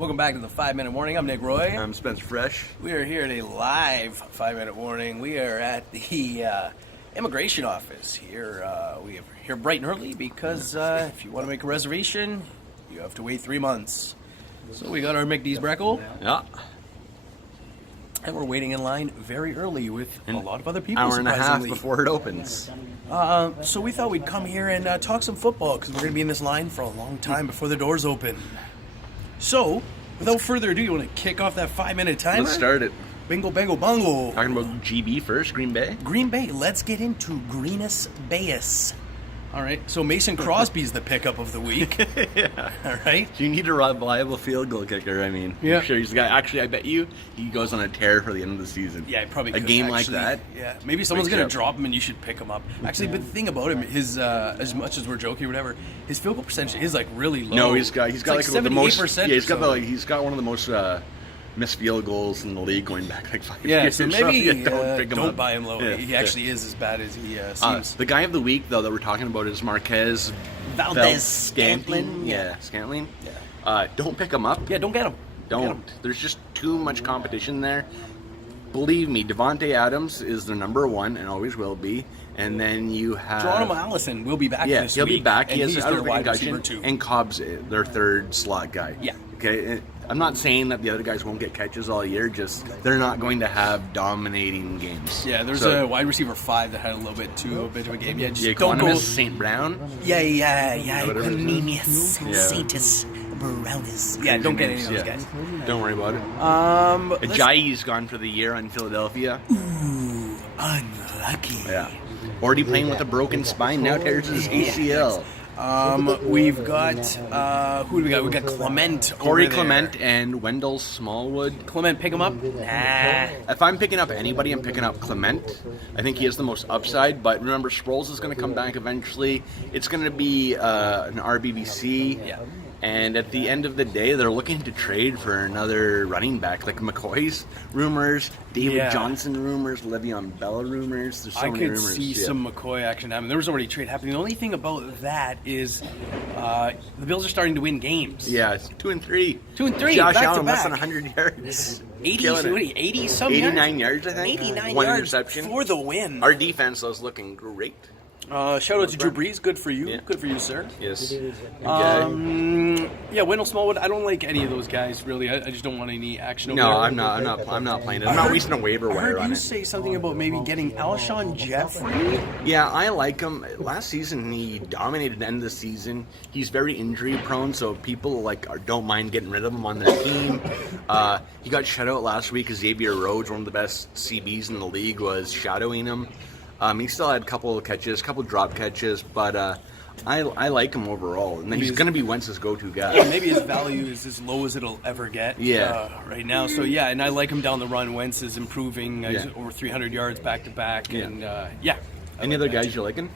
Welcome back to the 5-Minute Warning. I'm Nick Roy. I'm Spencer Fresh. We are here at a live 5-Minute Warning. We are at the immigration office here. We are here bright and early because if you want to make a reservation, you have to wait 3 months. So we got our McD's Breckle. Yeah. And we're waiting in line very early with a lot of other people. Hour and a half surprisingly. before it opens. So we thought we'd come here and talk some football because we're going to be in this line for a long time before the doors open. So, without further ado, you want to kick off that 5-minute timer? Let's start it. Bingo, bango, bongo. Talking about GB first, Green Bay. Green Bay, let's get into Greenus Bayus. All right, so Mason Crosby's the pickup of the week. Yeah. All right. You need a reliable field goal kicker. I mean, Yeah. I'm sure he's the guy. Actually, I bet you he goes on a tear for the end of the season. Yeah, probably a could, game actually. like that. Yeah, maybe someone's wakes going you to up. drop him and you should pick him up. Actually, but the thing about him, his as much as we're joking or whatever, his field goal percentage is like really low. No, he's got It's like the most. 78%. Yeah, he's got or so. he's got one of the most missed field goals in the league going back like 5 Yeah, years. so maybe don't pick him don't up. buy him low. Yeah, He actually is as bad as he seems. The guy of the week, though, that we're talking about is Marquez Valdez-Scantling. Yeah, Scantling. Yeah. Don't pick him up. Yeah, don't get him. Don't. Get him. There's just too much competition there. Believe me, Devontae Adams is the number one and always will be. And then you have Geronimo Allison will be back this he'll week. be back. He and has he's out their of wide concussion. receiver too. And Cobb's their third slot guy. Yeah. Okay. I'm not saying that the other guys won't get catches all year. Just they're not going to have dominating games. Yeah, there's a wide receiver 5 that had a little bit too big of a game. Yeah, just Yeah, don't go. St. Brown. Yeah. Whatever his name Equanimous Yeah. Saintus Brownus. Yeah, don't get any of those guys. Don't worry about it. Let's- Ajayi's gone for the year on Philadelphia. Ooh, unlucky. Yeah. Already playing with a broken spine, now tears his ACL. We've got who do we got? We got Clement. Corey over there. Clement and Wendell Smallwood. Clement, pick him up. Nah. If I'm picking up anybody, I'm picking up Clement. I think he has the most upside, but remember, Sproles is going to come back eventually. It's going to be an RBBC. Yeah. And at the end of the day, they're looking to trade for another running back, like McCoy's rumors, David Yeah. Johnson rumors, Le'Veon Bell rumors. There's so I many could rumors. see yeah. some McCoy action happen. There was already a trade happening. The only thing about that is the Bills are starting to win games. Yeah, it's 2 and 3. 2 and 3, Josh back to Allen less back. than 100 yards. 80, Killing it. what are you, 80 some 89 yards, I think. 89 One yards interception. for the win. Our defense was looking great. Shout out to Drew Brees. Good for you. Yeah. Good for you, sir. Yes. Yeah, Wendell Smallwood. I don't like any of those guys really. I just don't want any action. No, over there. I'm not playing it. I'm not wasting a waiver I wire heard on you it. say something about maybe getting Alshon Jeffrey. Yeah, I like him. Last season he dominated the end of the season. He's very injury prone, so people don't mind getting rid of him on their team. He got shut out last week. Xavier Rhodes, one of the best CBs in the league, was shadowing him. He still had a couple of catches, a couple drop catches, but I like him overall. And he's going to be Wentz's go-to guy. Yeah, maybe his value is as low as it'll ever get right now. So, yeah, and I like him down the run. Wentz is improving. He's over 300 yards back-to-back. Yeah. And, Any other guys you're liking?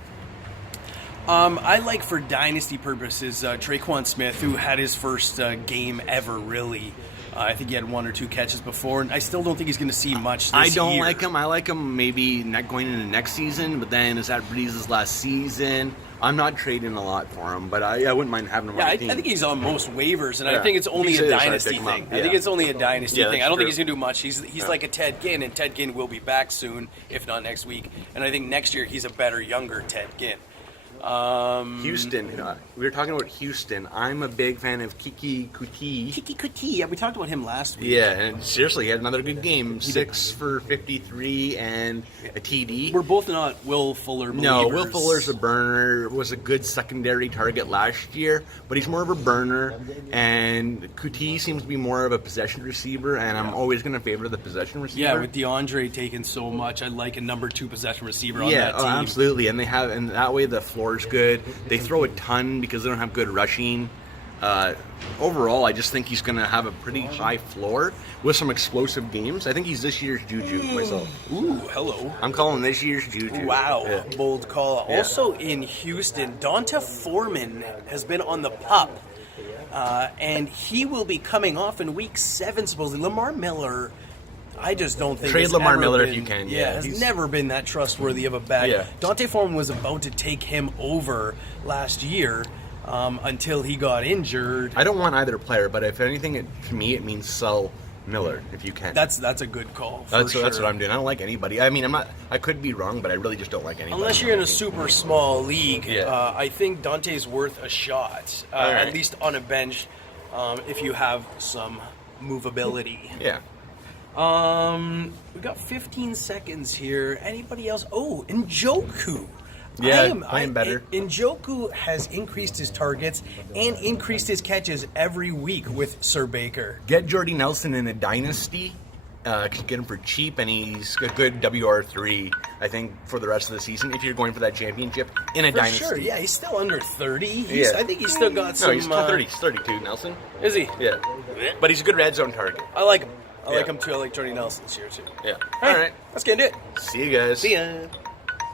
I like, for dynasty purposes, Traquan Smith, who had his first game ever, really. I think he had 1 or 2 catches before, and I still don't think he's going to see much this I don't year. like him. I like him maybe not going into next season, but then is that Breeze's last season? I'm not trading a lot for him, but I wouldn't mind having him on Yeah, the team. I think he's on most waivers, and I Yeah. think it's only He's a trying to dynasty pick him up. thing. I Yeah. think it's only a dynasty Yeah, thing. that's I don't think true. he's going to do much. He's like a Ted Ginn, and Ted Ginn will be back soon, if not next week. And I think next year he's a better, younger Ted Ginn. Houston. We were talking about Houston. I'm a big fan of Kiki Kuti. Kiki Kuti. Yeah, we talked about him last week. Yeah, and seriously, he had another good game. 6 for 53 and a TD. We're both not Will Fuller believers. No, Will Fuller's a burner. Was a good secondary target last year, but he's more of a burner. And Kuti seems to be more of a possession receiver, and I'm always going to favor the possession receiver. Yeah, with DeAndre taking so much, I like a number 2 possession receiver on Yeah, that team. absolutely. And that way the floor is good. They throw a ton because they don't have good rushing. Overall, I just think he's going to have a pretty high floor with some explosive games. I think he's this year's Juju myself. Ooh, hello. I'm calling this year's Juju. Wow, Yeah. bold call. Yeah. Also in Houston, Donta Foreman has been on the pup, and he will be coming off in Week 7, supposedly. Lamar Miller, I just don't think Trade has Lamar ever Miller if been- you can. Yeah, Yeah, has he's- never been that trustworthy of a back. Yeah. Donta Foreman was about to take him over last year. until he got injured. I don't want either player, but if anything, to me, it means sell Miller if you can. That's a good call. That's what I'm doing. I don't like anybody. I mean, I could be wrong, but I really just don't like anybody. Unless you're in a super small league, Yeah. I think Dante's worth a shot, right. at least on a bench, if you have some movability. Yeah. We got 15 seconds here. Anybody else? Oh, Njoku. Yeah, playing better. Njoku has increased his targets and increased his catches every week with Sir Baker. Get Jordy Nelson in a dynasty. Get him for cheap, and he's a good WR3, I think, for the rest of the season. If you're going for that championship in a For dynasty. sure, yeah, he's still under 30. Yeah. I think he's still got some. No, he's still 30. He's 32, Nelson. Is he? Yeah. But he's a good red zone target. I like him. I like Yeah. him too. I like Jordy Nelson this year too. Yeah. All All right. Let's get into it. See you guys. See ya.